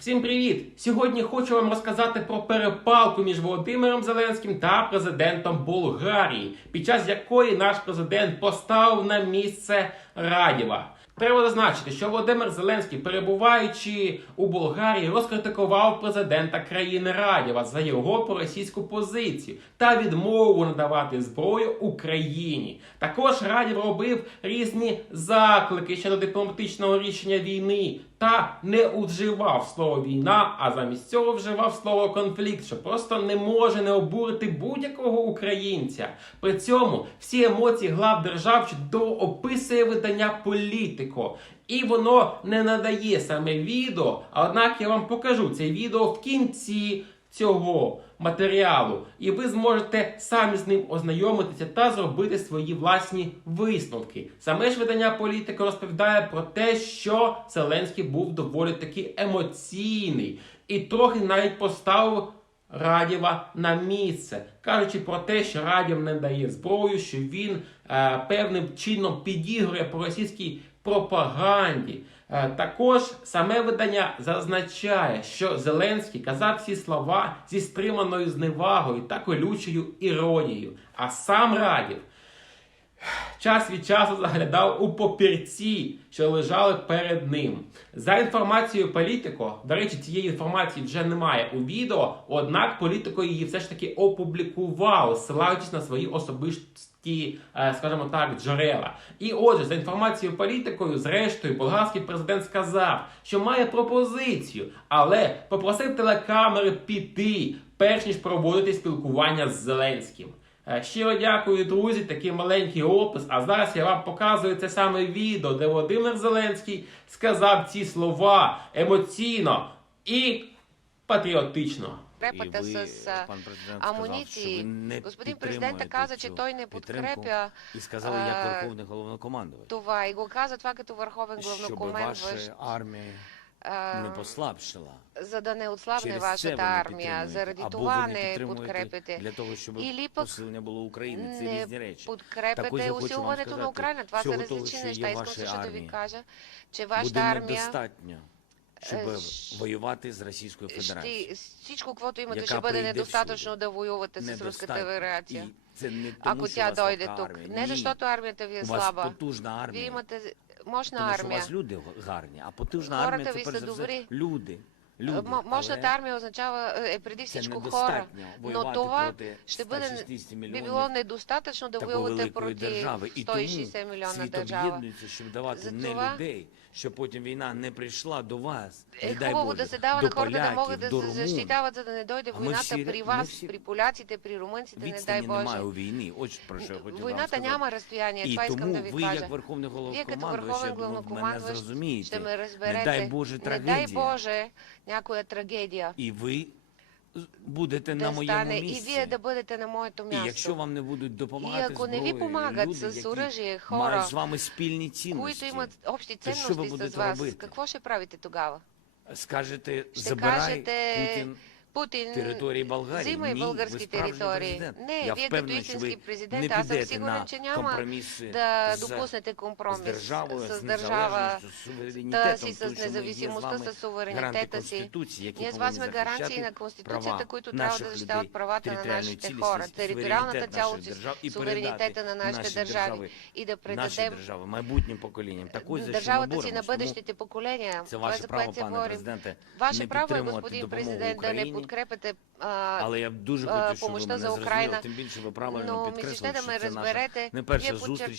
Всім привіт! Сьогодні хочу вам розказати про перепалку між Володимиром Зеленським та президентом Болгарії, під час якої наш президент поставив на місце Радєва. Треба зазначити, що Володимир Зеленський, перебуваючи у Болгарії, розкритикував президента країни Радєва за його проросійську позицію та відмову надавати зброю Україні. Також Радєв робив різні заклики щодо дипломатичного рішення війни та не вживав слово війна, а замість цього вживав слово конфлікт, що просто не може не обурити будь-якого українця. При цьому всі емоції глав держав до описує видання політико. І воно не надає саме відео. Однак я вам покажу це відео в кінці цього матеріалу, і ви зможете самі з ним ознайомитися та зробити свої власні висновки. Саме ж видання політика розповідає про те, що Зеленський був доволі таки емоційний і трохи навіть поставив Радєва на місце, кажучи про те, що Радєв не дає зброю, що він е, певним чином підігрує по російській пропаганді. Е, Також саме видання зазначає, що Зеленський казав ці слова зі стриманою зневагою та колючою іронією. А сам Радів час від часу заглядав у папірці, що лежали перед ним. За інформацією політико, до речі, цієї інформації вже немає у відео, однак політико її все ж таки опублікував, ссилаючись на свої особисті, е, скажімо так, джерела. І отже, за інформацією політикою, зрештою, болгарський президент сказав, що має пропозицію, але попросив телекамери піти, перш ніж проводити спілкування з Зеленським. Е, Щиро дякую, друзі. Такий маленький опис. А зараз я вам показую це саме відео, де Володимир Зеленський сказав ці слова емоційно і патріотично. крепите ви, з амуніції. що ви не Господин президент підтримуєте каза, той не подкрепя і сказали, як верховний головнокомандувач, това і го каза това като върховен щоб главнокомандващ, ваша Ми послабшила за да не отслабне Через вашата армія, заради того не підкрепите для того, щоб і ліпок посилення було України. Це різні речі. Підкрепите усилюването на Україну. Два це різні речі. Та й сконсультатові каже, чи ваша армія достатньо. Щоб е, воювати з Російською Федерацією стічку квоту імати, що буде недостатньо довоювати з Російською Федерацією. Це не тому, а кутя дойде тук. Не за що то армія тобі е слаба. Потужна армія. Ви мощна Тому що у армія. вас люди гарні, а потужна армія це перш за все люди люди. М- Мощната Але армія означава е преди це всичко хора. недостатньо Но воювати това проти ще бъде 160 би мільйонів било недостатъчно да такої воювате великої проти держави. І тому 160 милиона світ держава. об'єднується, щоб давати не Затова- людей, щоб потім війна не прийшла до вас. Е не дай хубаво Боже, да се дава до на хората да поляків, могат да до се румун. защитават, за да не дойде А ми войната всі- при ми вас, всі- при поляците, при румънците, не дай Відстані Боже. немає у війні. Ось про що я хотів вам Войната сказати. няма разстояние, І това искам тому да ви ви, кажа. як верховний Вие като головнокомандувач, я върховен думаю, мене главнокомандващ зрозумієте. ще ме разберете. Не дай Боже Не трагедія. дай Боже някоя трагедія І ви будете на моєму стане і місці. вие да бъдете на моето І якщо място. вам не будуть допомагати ако не ви зброєю, помагат люди, с які оръжие хора, мають з вами спільні цінності, имат общи то що ви ценности будете вас, робити? какво ще правите тогава? скажете, забирай кажете, Путін Путин території Болгарії, взима и български територии. Не, Я вие като истински президент, аз съм сигурен, че няма да допуснете компромис с, държава, с държавата си, с независимостта, с суверенитета си. Ние с вас сме гаранции на Конституцията, които трябва да защитават правата на нашите хора, териториалната цялост, и суверенитета на нашите държави И да предадем държава. за държавата си на бъдещите поколения. това е за което се говорим. Ваше право, е, господин президент, да не Подкрепяте а, Але я дуже хочу, хотів, щоб ви мене зрозуміли, тим більше ви правильно се підкреслили, що це наша не перша зустріч